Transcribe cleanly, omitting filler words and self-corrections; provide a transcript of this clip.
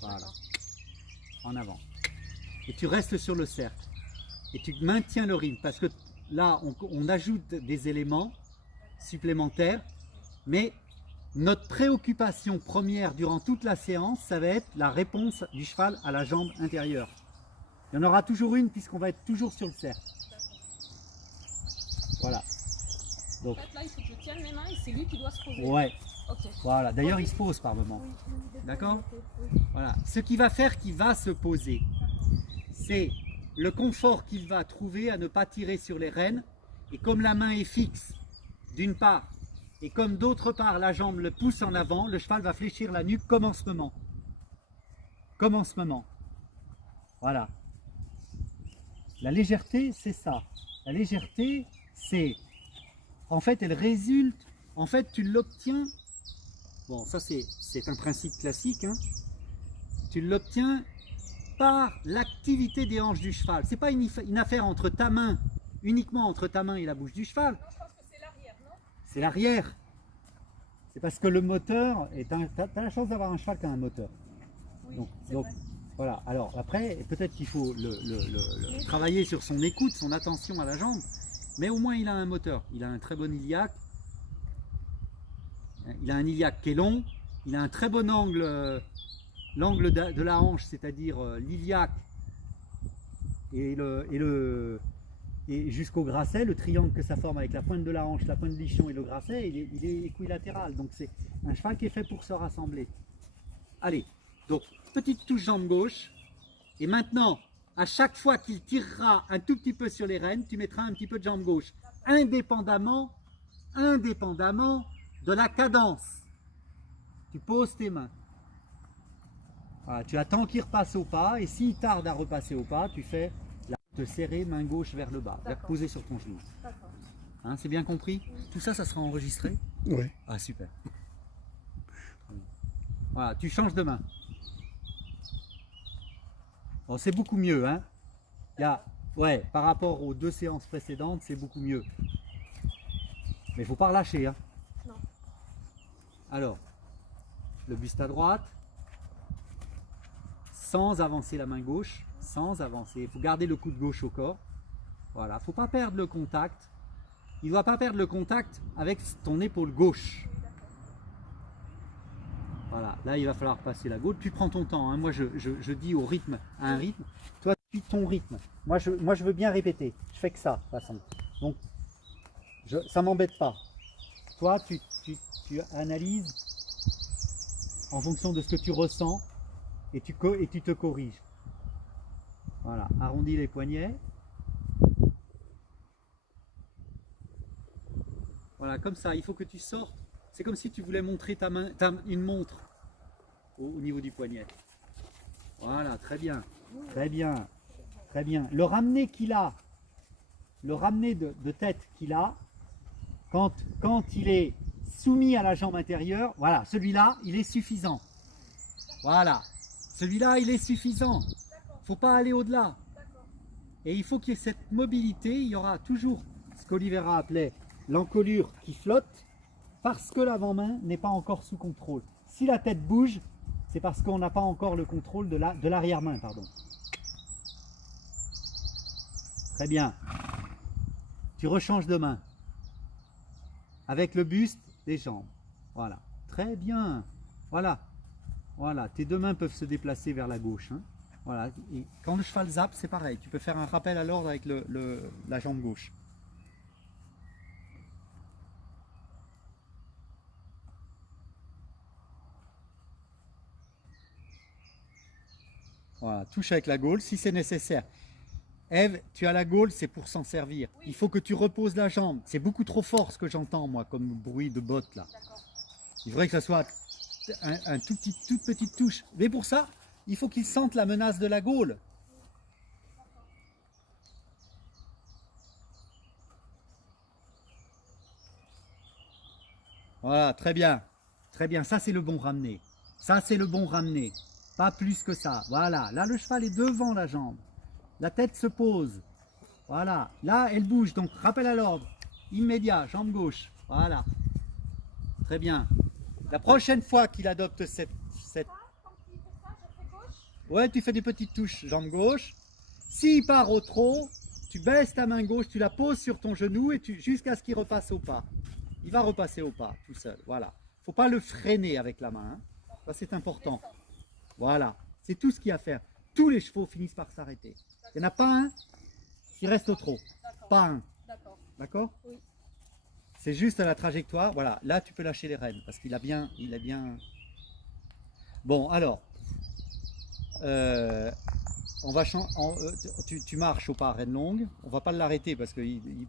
Voilà. En avant. Et tu restes sur le cercle. Et tu maintiens le rythme. Parce que là, on ajoute des éléments supplémentaires. Mais notre préoccupation première durant toute la séance, ça va être la réponse du cheval à la jambe intérieure. Il y en aura toujours une puisqu'on va être toujours sur le cercle. Voilà. Donc, en fait, là, il faut que je tienne mes mains et c'est lui qui doit se poser. ouais. Ok. Voilà. D'ailleurs, il se pose par moment. D'accord? Voilà. Ce qui va faire qu'il va se poser, c'est le confort qu'il va trouver à ne pas tirer sur les rênes. Et comme la main est fixe, d'une part, et comme d'autre part la jambe le pousse en avant, le cheval va fléchir la nuque comme en ce moment. Comme en ce moment. Voilà. La légèreté, c'est ça. La légèreté, c'est... En fait, elle résulte... En fait, tu l'obtiens... Bon, ça c'est un principe classique. Hein. Tu l'obtiens par l'activité des hanches du cheval. C'est pas une affaire entre ta main, uniquement entre ta main et la bouche du cheval. Non, je pense que c'est l'arrière, non? C'est l'arrière. C'est parce que le moteur est un... T'as la chance d'avoir un cheval qui a un moteur. Oui, Donc voilà. Alors après, peut-être qu'il faut travailler sur son écoute, son attention à la jambe. Mais au moins il a un moteur. Il a un très bon iliaque. Il a un iliaque qui est long. Il a un très bon angle. L'angle de la hanche, c'est-à-dire l'iliaque et jusqu'au grasset, le triangle que ça forme avec la pointe de la hanche, la pointe de l'ichon et le grasset, il est équilatéral. Donc c'est un cheval qui est fait pour se rassembler. Allez, donc petite touche jambe gauche. Et maintenant, à chaque fois qu'il tirera un tout petit peu sur les rênes, tu mettras un petit peu de jambe gauche. Indépendamment de la cadence. Tu poses tes mains. Voilà, tu attends qu'il repasse au pas et s'il tarde à repasser au pas, tu fais te serrer main gauche vers le bas, poser sur ton genou. Hein, c'est bien compris? Tout ça, ça sera enregistré? Oui. Ah super. Voilà, tu changes de main. Bon, c'est beaucoup mieux, hein? Ouais, par rapport aux 2 séances précédentes, c'est beaucoup mieux. Mais il ne faut pas relâcher, hein? Non. Alors, le buste à droite. Sans avancer la main gauche, sans avancer. Il faut garder le coude gauche au corps. Voilà, il ne faut pas perdre le contact. Il ne doit pas perdre le contact avec ton épaule gauche. Voilà, là il va falloir passer la gauche. Tu prends ton temps, hein. Moi je dis au rythme, à un rythme. Toi tu ton rythme. Moi je veux bien répéter. Je fais que ça, de toute façon. Donc, ça ne m'embête pas. Toi tu analyses en fonction de ce que tu ressens. Et tu te corriges. Voilà, arrondis les poignets. Voilà, comme ça, il faut que tu sortes. C'est comme si tu voulais montrer ta main, une montre au niveau du poignet. Voilà, très bien, très bien, très bien. Le ramener qu'il a, le ramener de tête qu'il a, quand il est soumis à la jambe intérieure, voilà, celui-là, il est suffisant. Voilà. Celui-là, il est suffisant. Il ne faut pas aller au-delà. Et il faut qu'il y ait cette mobilité. Il y aura toujours ce qu'Olivera appelait l'encolure qui flotte parce que l'avant-main n'est pas encore sous contrôle. Si la tête bouge, c'est parce qu'on n'a pas encore le contrôle de l'arrière-main. Très bien. Tu rechanges de main. Avec le buste, les jambes. Voilà. Très bien. Voilà. Voilà, tes 2 mains peuvent se déplacer vers la gauche. Hein. Voilà. Et quand le cheval zappe, c'est pareil. Tu peux faire un rappel à l'ordre avec la jambe gauche. Voilà, touche avec la gaule si c'est nécessaire. Ève, tu as la gaule, c'est pour s'en servir. Oui. Il faut que tu reposes la jambe. C'est beaucoup trop fort ce que j'entends, moi, comme bruit de botte là. Il faudrait que ça soit toute petite touche. Mais pour ça, il faut qu'il sente la menace de la gaule. Voilà, très bien. Très bien, ça c'est le bon ramener. Ça c'est le bon ramener. Pas plus que ça. Voilà, là le cheval est devant la jambe. La tête se pose. Voilà, là elle bouge. Donc rappel à l'ordre. Immédiat, jambe gauche. Voilà. Très bien. La prochaine fois qu'il adopte cette... Ouais, tu fais des petites touches jambe gauche. S'il part au trot, tu baisses ta main gauche, tu la poses sur ton genou et jusqu'à ce qu'il repasse au pas. Il va repasser au pas tout seul. Voilà. Faut pas le freiner avec la main. Hein. Ça c'est important. Voilà. C'est tout ce qu'il y a à faire. Tous les chevaux finissent par s'arrêter. Il n'y en a pas un qui reste au trot. Pas un. D'accord. D'accord? Oui. C'est juste à la trajectoire. Voilà. Là, tu peux lâcher les rênes parce qu'il a bien. Bon, alors. On va tu marches au pas rêne longue. On va pas l'arrêter parce qu'il